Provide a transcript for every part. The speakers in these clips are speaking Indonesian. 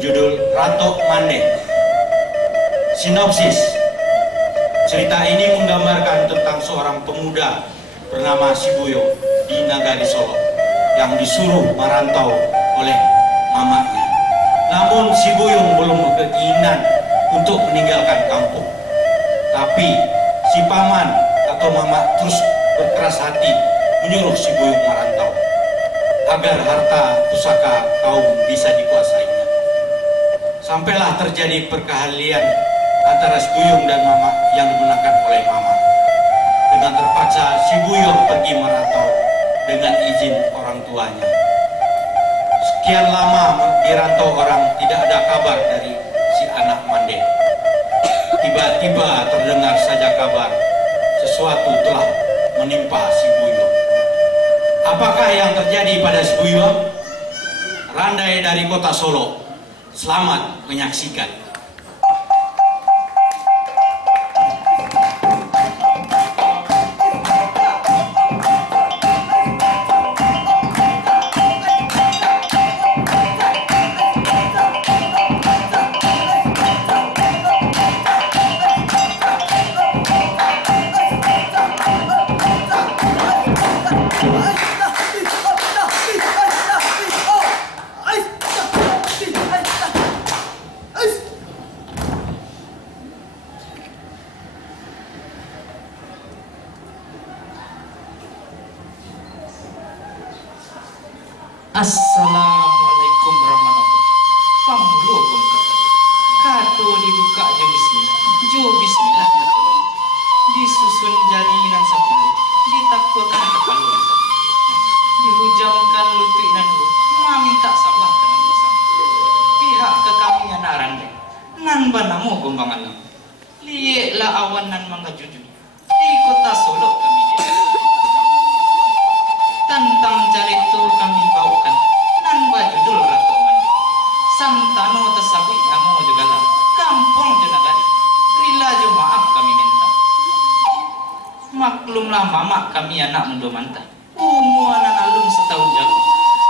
berjudul Ratok Mande. Sinopsis. Cerita ini menggambarkan tentang seorang pemuda bernama Sibuyo di Nagari Solo yang disuruh merantau oleh mamanya. Namun Sibuyo belum berkeinginan untuk meninggalkan kampung. Tapi si paman atau mama terus berkeras hati menyuruh Sibuyo merantau agar harta pusaka kaum bisa dikuasainya. Sampailah terjadi perkelahian antara Sibuyung dan mama yang dimenangkan oleh mama. Dengan terpaksa Sibuyung pergi merantau dengan izin orang tuanya. Sekian lama dirantau orang, tidak ada kabar dari si anak Mande. Tiba-tiba terdengar saja kabar sesuatu telah menimpa Sibuyung. Apakah yang terjadi pada Sibuyung? Randai dari kota Solo. Selamat menyaksikan. Assalamualaikum warahmatullahi wabarakatuh. Pamulu kata kato dibuka aja bismillah, jo bismillah kata. Disusun jarinan sepuluh, ditakwakan kepala, dihujamkan lutut dan buh, mami tak sabar dengan bersama. Pihak ke kami anak randai, nan banamu gombang alam, lieklah awan nan mangga jujur di kota Solo kami dia. Tentang cerita kami bawakan nan bajudul Ratok Mande. Santano tersabui namo juga lah kampung jenagari. Rila jo maaf kami minta. Maklumlah mama kami anak muda mantap. Umuan alum setahun jago.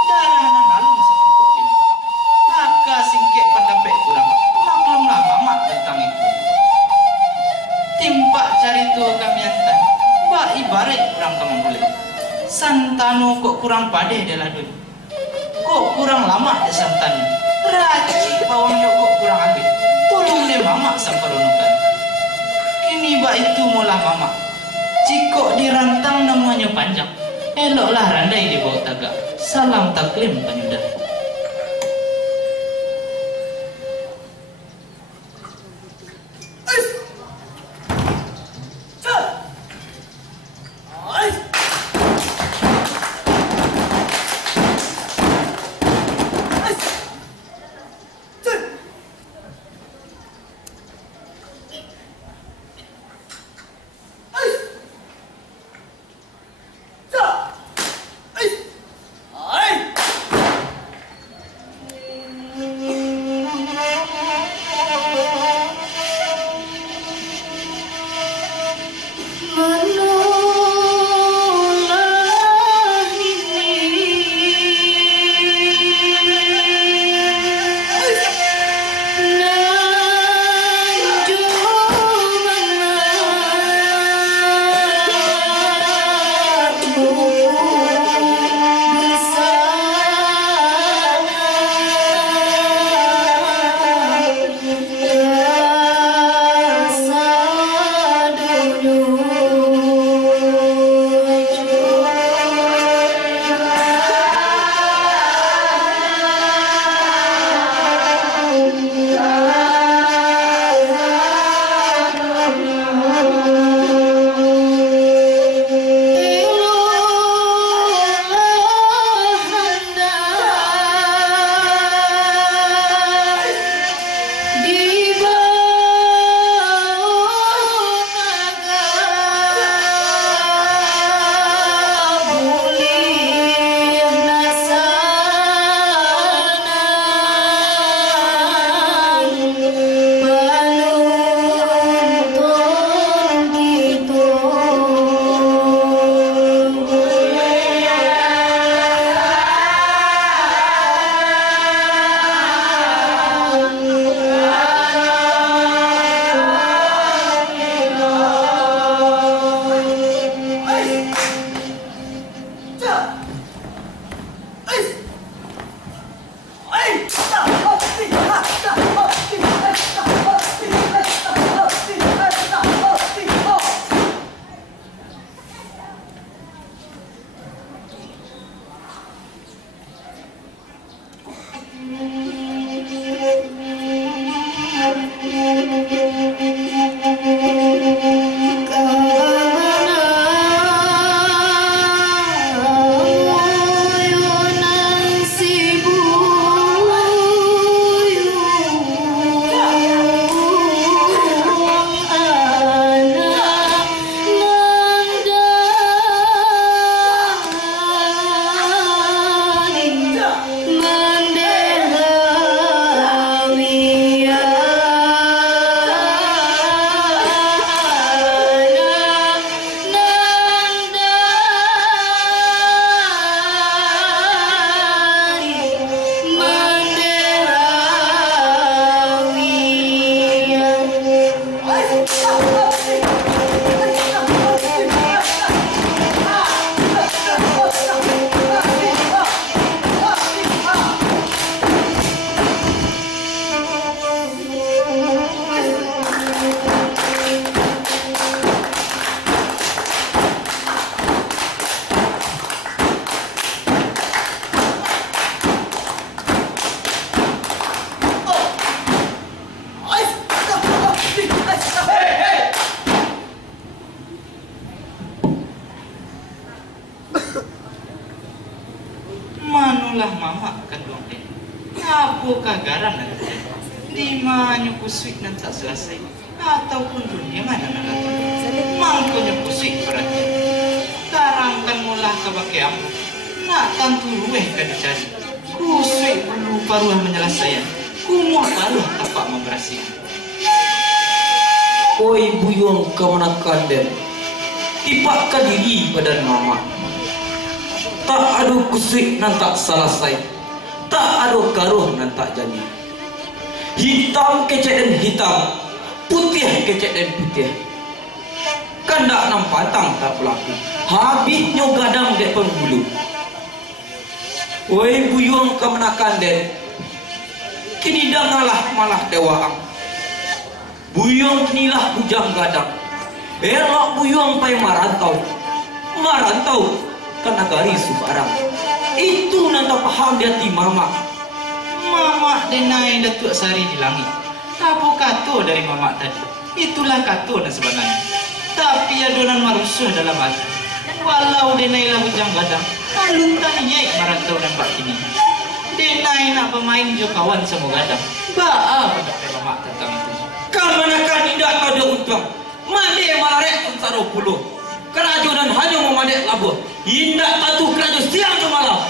Darah nan alum setumpuk ini. Maka singkek pendapek kurang. Maklumlah mama tentang itu. Timpak cerita kami antan. Ba ibarat kurang kamu boleh. Santano kok kurang padeh dia ladun. Kok kurang lama dia santano. Racik bawangnya kok kurang habis. Tolong dia mama samparunukan. Kini bak itu mulah mama. Cikok dirantang namanya panjang. Eloklah randai di bawah tagak. Salam taklim penyudah. ulah mama kandung deh. Apakah garam nanti? Di mana kusik nanti tak selesai? Ataupun dunia mana nanti? Mangkonya kusik berarti. Tarangkan mulah ke bakiam. Nak tantu rueh ke dicari. Kusik perlu paruh menyelesaikan. Kumah paruh tapak memberasi. Oi buyung kemenakan den. Tipakkan diri badan mama. Tak ada kusik nan tak selesai. Tak ada karuh nan tak jadi. Hitam kecek dan hitam, putih kecek dan putih. Kandak nam patang tak pelaku. Habisnya gadang dek penghulu. Oi buyung kemenakan den. Kini dah malah dewaang. Buyung kinilah bujang gadang. Elok buyung pai marantau ke nagari Subarang. Itu nanta paham dia ti mama. Mama denai Datuk Sari di langit. Apa kata dari mama tadi? Itulah kata dan sebenarnya. Tapi adonan marusuh dalam hati. Walau denai lah bujang gadang, alun tanyai marantau dan bak kini. Denai nak bermain jo kawan sama gadang. Baa pada mama tentang itu. Kamanakan tidak ada untung. Mandi malarek tentara puluh. Kerajunan hanya memadek labuh. Indak tatu keraju siang ke malam.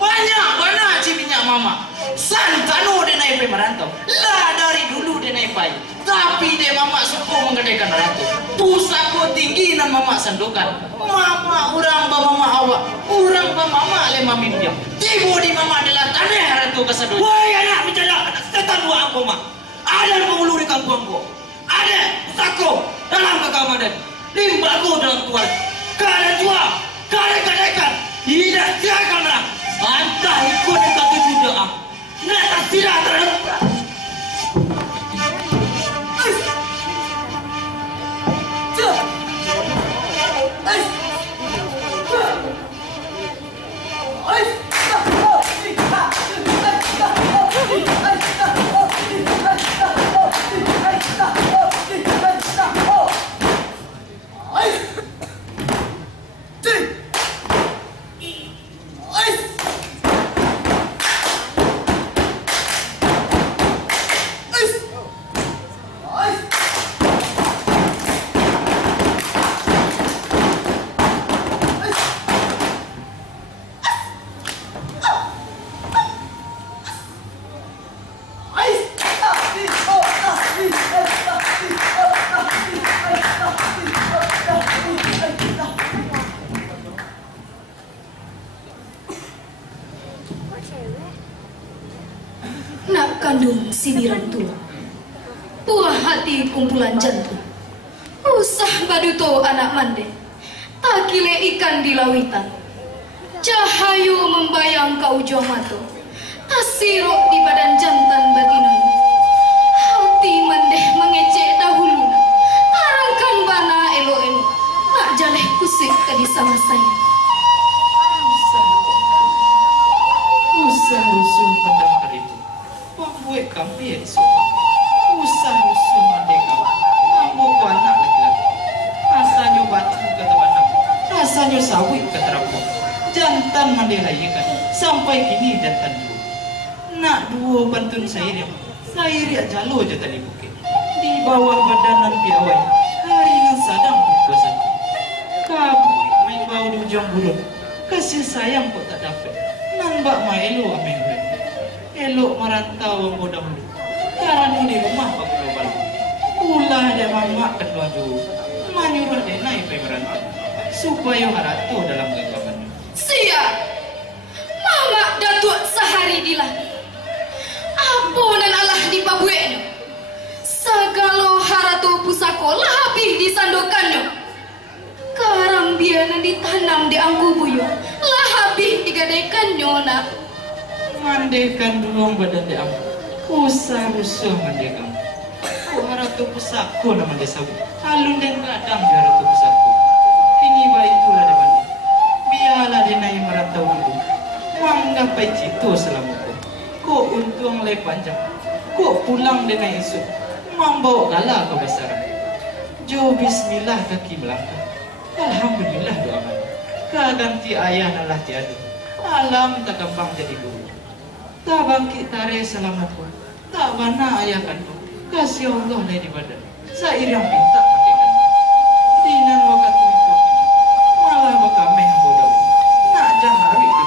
Banyak mana ciminya mama. Santano dia naik merantau. Lah dari dulu dia naik pai. Tapi dia mama suku menggedekan ratu. Pusako tinggi nan mama sandukan. Mama orang ba mama awak. Orang ba mama le mami diam. Tibu di mama adalah tanah ratu kesadun. Woi anak bicara anak setan dua angko mak. Ada penghulu di kampungku. Ada pusako dalam kekamadan. Limbaku dalam tuan. Kada jual, kada kadekan. Tidak siakan lah. Antah ikut dekat kejudahan. Nata tidak terhadap. Nak kandung sindiran tua, buah hati kumpulan jantung. Usah baduto anak mande, tak kile ikan di lawitan. Cahayu membayang ke ujung mata, tak siruk di badan jantan batinanya. Hati mande mengecek dahulu, tarangkan bana elo-elo, nak jaleh kusik kadi sama saya. Usah rusuh pada hari itu. Buat kami yang suka. Usah rusuh merdeka. Kamu ku anak laki-laki. Rasanya batu kata batam. Rasanya sawit kata rapuh. Jantan mandirayakan. Sampai kini jantan dua. Nak dua pantun sairi jalo je tadi bukit. Di bawah badanan piawai. Hari yang sadang berkuasa. Kabut main bau di ujung bulut. Kasih sayang kok tak dapat. Nambak maelo ameng red. Elok merantau ang dahulu. Karena di rumah pak global. Ulah dia mama kedua jauh. Manyuruh dia naik merantau. Supaya haratu dalam genggamannya. Siap. Mama datuk sehari di langit. Apa nan Allah di pabueknya. Segala haratu pusako lah habis disandokannya. Karang dia nan ditanam di angku buyo. Lah habis digadekannya nak. Mandekan dulu badan dia am. Usah rusuh mandekan. Ku haratu pusako nama dia sabu. Alun dan kadang dia haratu pusako. Ini baiklah dia mandi. Biarlah dia naik merantau dulu. Manggapai cito selamuku. Kok untung leh panjang. Kok pulang dia naik esok. Membawa gala ke besaran. Jo bismillah kaki melangkah. Alhamdulillah doa. Kaganti ayah nalah tiada. Alam tak gampang jadi guru. Tak bangkit tare selamaku. Tak bana ayah kandung. Kasih Allah lagi pada. Sairang minta pakai dinan wakat itu. Malah bakame yang bodoh. Nak jahari itu.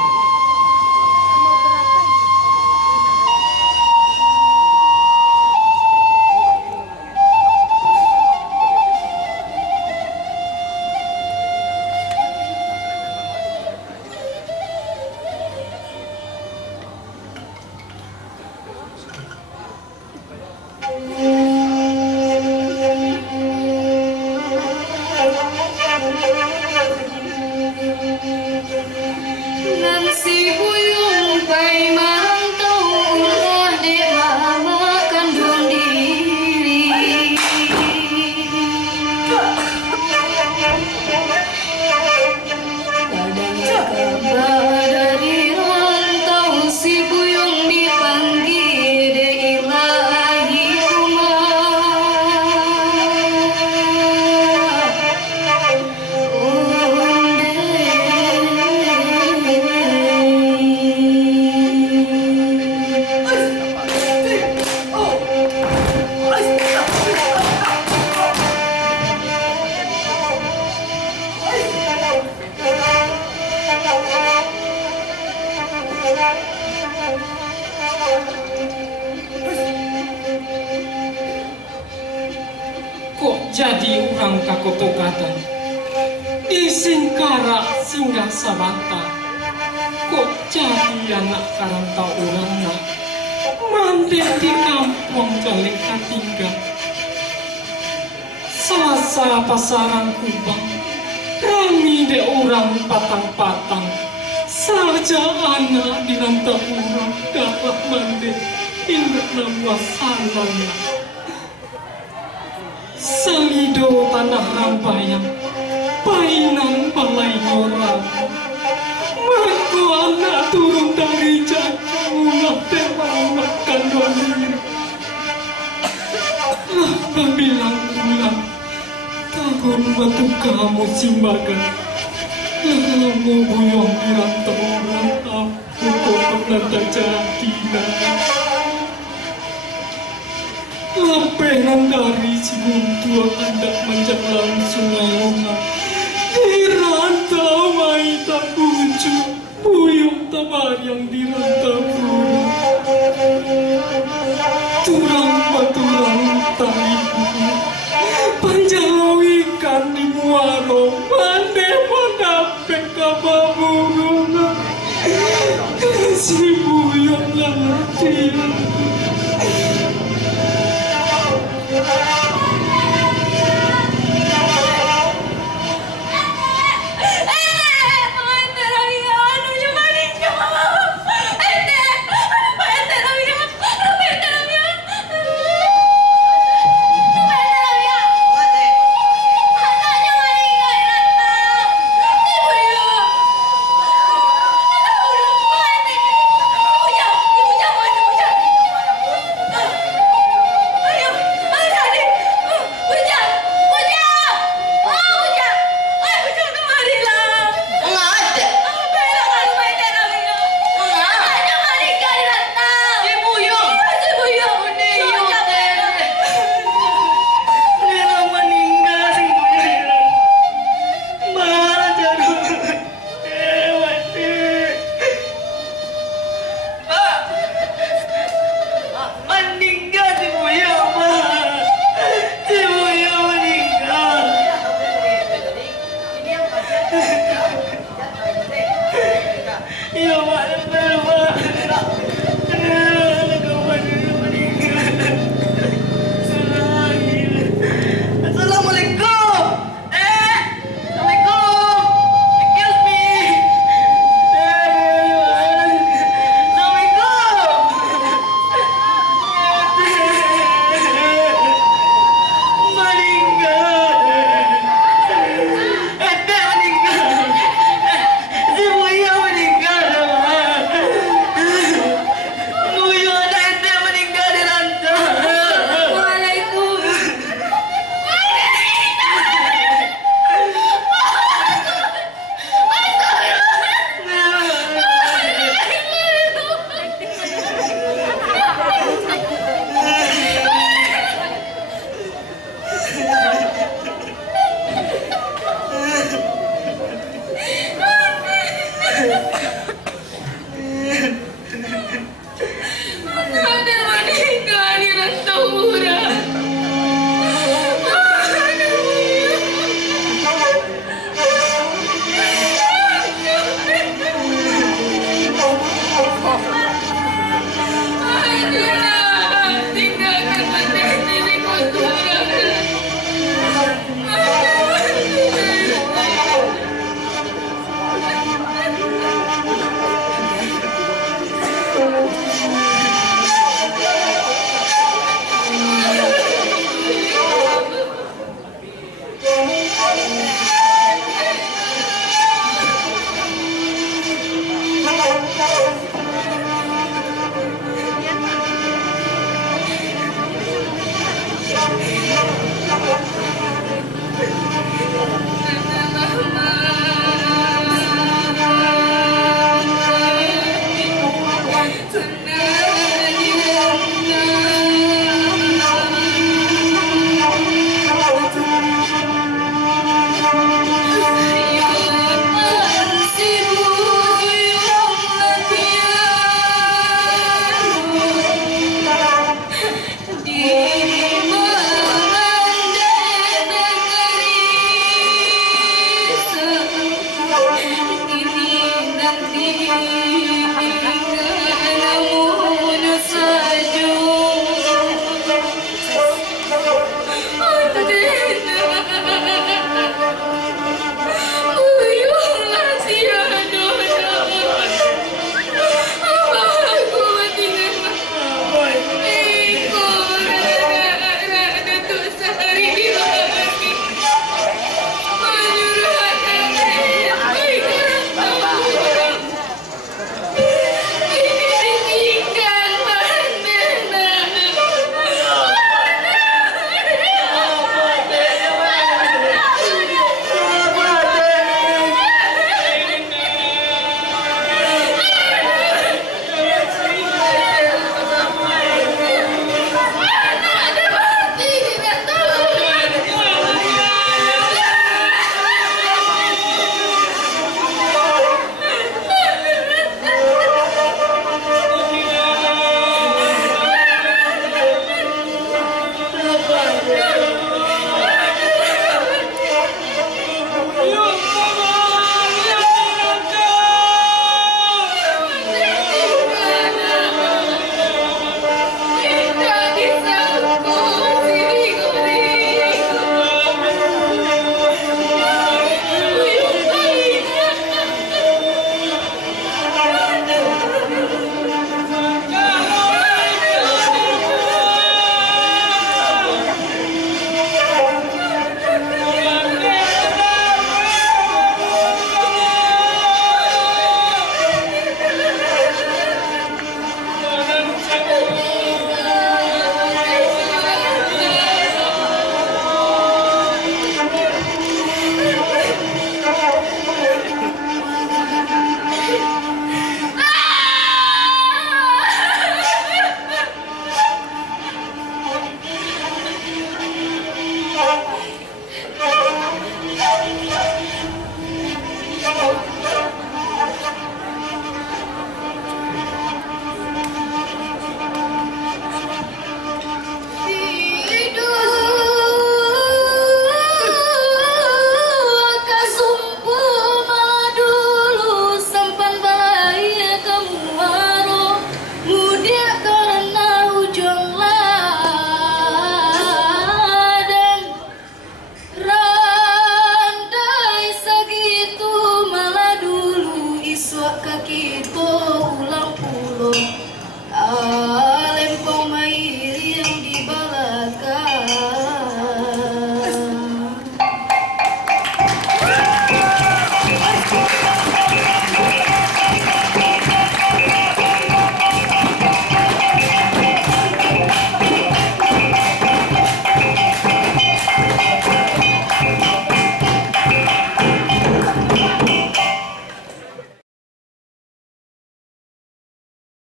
Jadi orang kakoto kata isingkara singgah sabata. Kok jadi anak karantau orang nak mandek di kampung jalik tinggal. Selasa pasaran Kubang rami de orang patang-patang. Saja anak di rantau orang dapat mandek ingat nama sananya. Salido tanah rambayang painan balai orang. Maka anak turun dari jatuh temang makan doni. Lah bilang pulang tahun batu kamu simbakan. Lah mau buyong di rantau orang aku kok pernah jadi lampenan dari Cibuntua hendak menjalan sungai Roma. Di rantau mai tak kunjung, buyung tabar yang di rantau burung. Turang baturang tali burung, panjalau ikan di muaro, mande menapek kapal burung. Si buyung yang tiang. Tinggi